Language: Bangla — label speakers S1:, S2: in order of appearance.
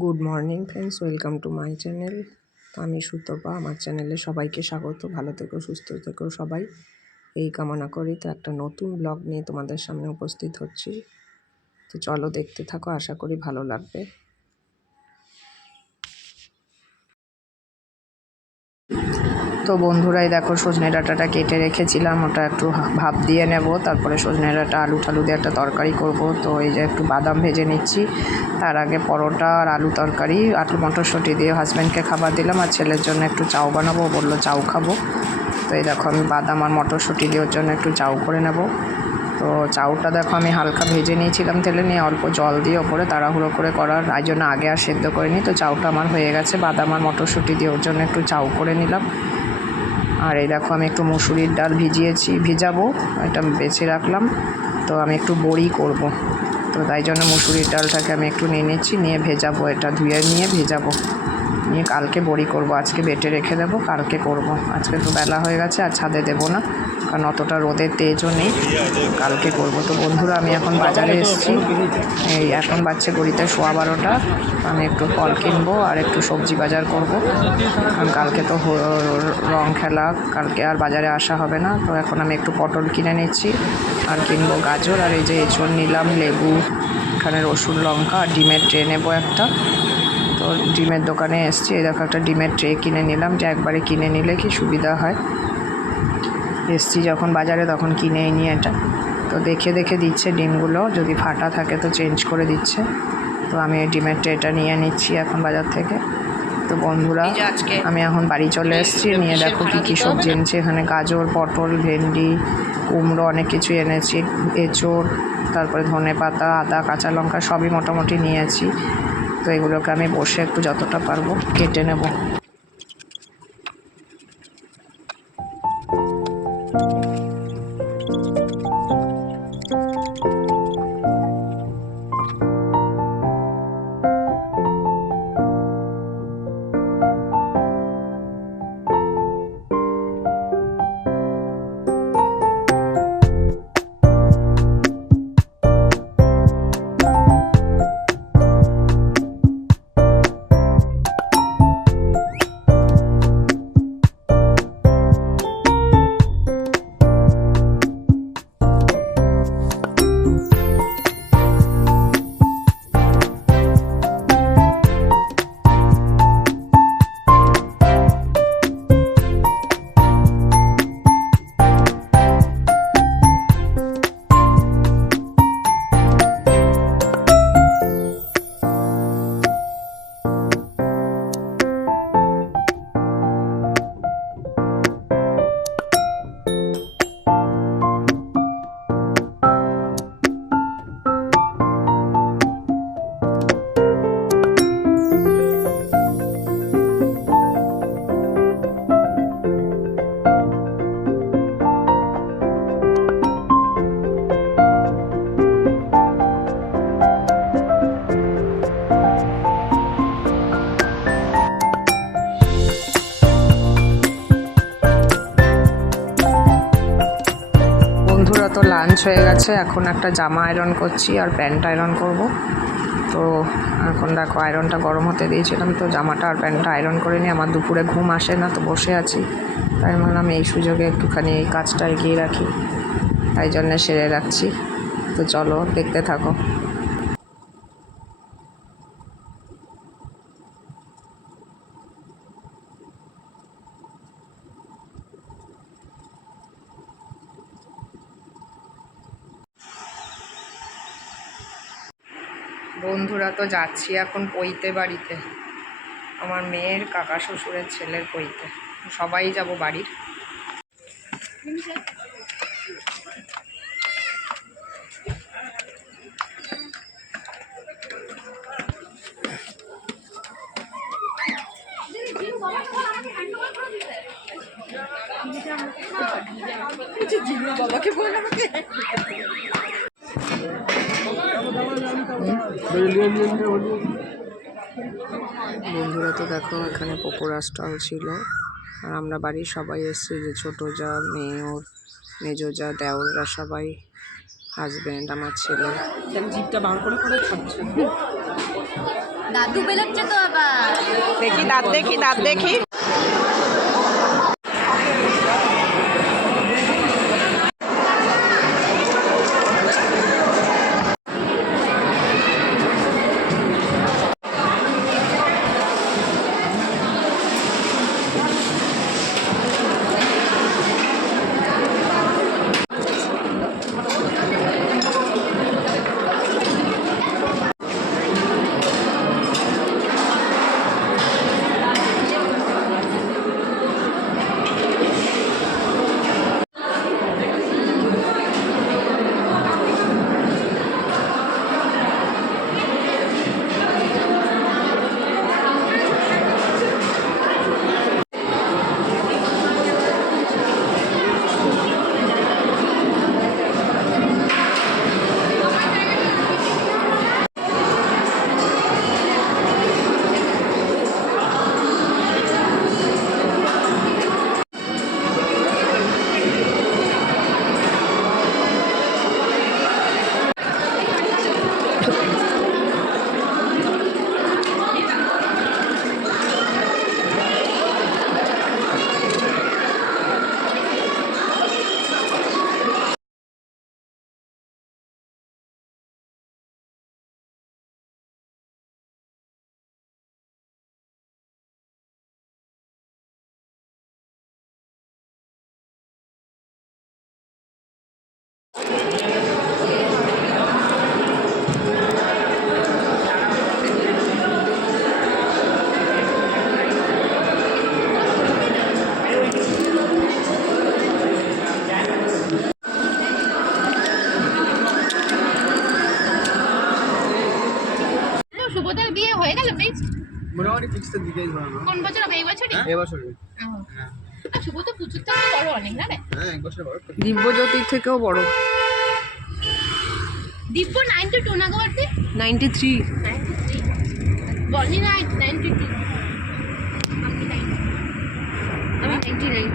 S1: Good morning friends welcome to my channel আমি সুতপা। আমার চ্যানেলে সবাইকে স্বাগত। ভালো থেকো, সুস্থ থেকো সবাই। এই কামনা করি তো একটা নতুন ব্লগ নিয়ে তোমাদের সামনে উপস্থিত হচ্ছি। তো চলো দেখতে থাকো, আশা করি ভালো লাগবে। তো বন্ধুরাই দেখো সজনে ডাঁটাটা কেটে রেখেছিলাম, ওটা একটু ভাপ দিয়ে নেব, তারপরে সজনে ডাঁটা, আলু টালু দিয়ে একটা তরকারি করব। তো এই যে একটু বাদাম ভেজে নিচ্ছি, তার আগে পরোটা আর আলু তরকারি, আলু মটরশুঁটি দিয়ে হাজব্যান্ডকে খাবার দিলাম আর ছেলের জন্য একটু চাউ বানাবো বলল চাউ খাব। তো এই দেখো আমি বাদাম আর মটরশুঁটি দিয়ে ওর জন্য একটু চাউ করে নেব। তো চাউটা দেখো, আমি হালকা ভেজে নিয়েছিলাম তেলে, নিয়ে অল্প জল দিয়ে ওপরে তাড়াহুড়ো করে করার, তাই জন্য আগে আর সেদ্ধ করিনি। তো চাউটা আমার হয়ে গেছে, বাদাম আর মটরশুঁটি দিয়ে ওর জন্য একটু চাউ করে নিলাম। আর এই দেখো, আমি একটু মুসুরির ডাল ভিজিয়েছি, ভিজাবো, এটা বেছে রাখলাম। তো আমি একটু বড়ি করব। তো তাই জন্য মুসুরির ডালটাকে আমি একটু নিয়ে নিচ্ছি, নিয়ে ভেজাবো এটা ধুয়ে, নিয়ে ভেজাবো। নিয়ে কালকে বড়ি করব, আজকে বেটে রেখে দেবো, কালকে করব। আজকে তো বেলা হয়ে গেছে, আর ছাদে দেবো না, কারণ অতটা রোদের তেজও নেই। কালকে করব। তো বন্ধুরা, আমি এখন বাজারে এসেছি। এই এখন বাচ্চা গড়িতে সোয়া বারোটা। আমি একটু ফল কিনবো আর একটু সবজি বাজার করব। কারণ কালকে তো রং খেলা, কালকে আর বাজারে আসা হবে না। তো এখন আমি একটু পটল কিনে নিচ্ছি, আর কিনবো গাজর, আর এই যে এঁচড় নিলাম, লেবু এখানে রসুন, লঙ্কা আর ডিমের ট্রে নেব একটা। তো ডিমের দোকানে এসেছি। এই দেখো একটা ডিমের ট্রে কিনে নিলাম যে একবারে কিনে নিলে কি সুবিধা হয়। এসছি যখন বাজারে তখন কিনেই নিই এটা। তো দেখে দেখে দিচ্ছে ডিমগুলো যদি ফাটা থাকে তো চেঞ্জ করে দিচ্ছে। তো আমি এই ডিমের ট্রেটা নিয়ে নিচ্ছি এখন বাজার থেকে। তো বন্ধুরা আমি এখন বাড়ি চলে এসেছি। নিয়ে দেখো কী কী সবজি এনেছি। এখানে গাজর পটল ভেন্ডি কুমড়ো অনেক কিছু এনেছি। এঁচড় তারপরে ধনে পাতা আদা কাঁচা লঙ্কা সবই মোটামুটি নিয়েছি। তো এগুলোকে আমি বসে একটু যতটা পারব কেটে নেব। লাঞ্চ হয়ে গেছে, এখন একটা জামা আয়রন করছি আর প্যান্ট আয়রন করব। তো এখন দেখো আয়রনটা গরম হতে দিয়েছিলাম, তো জামাটা আর প্যান্টটা আয়রন করে নিয়ে আমার দুপুরে ঘুম আসে না, তো বসে আছি। তাই ভাবলাম এই সুযোগে একটুখানি এই কাজটা এগিয়ে রাখি, তাই জন্যে সেরে রাখছি। তো চলো দেখতে থাকো। বন্ধুরা তো যাচ্ছি এখন পইতে বাড়িতে। আমার মেয়ের কাকা শ্বশুরের ছেলের পইতে সবাই যাব বাড়ির। বাবাকে বল আমাকে। বন্ধুরা তো দেখো এখানে পকোড়া স্টল ছিল। আর আমরা বাড়ির সবাই এসেছি যে ছোটো যা মেয়ে ওর মেজো যা দেওররা সবাই হাজব্যান্ড আমার ছেলে।
S2: জিপটা বার করে করে দাদু বেরোচ্ছে তো আবার।
S1: দেখি দাঁত দেখি দাঁত দেখি।
S3: মোটামুটি ফিক্সের দিকেই ধরানো
S2: কোন বছর হবে? এই বছরই?
S3: এবছরে
S2: আর শুভ তো প্রচুর থেকে বড় অনেক না রে?
S3: হ্যাঁ এক বছর বড়।
S1: দিব্যজ্যোতির থেকেও বড়।
S2: দিব্য নাইনটি টু না
S1: থ্রি।
S2: Ninety three. বলি না নাইনটি টু। আমি নাইনটি নাইন।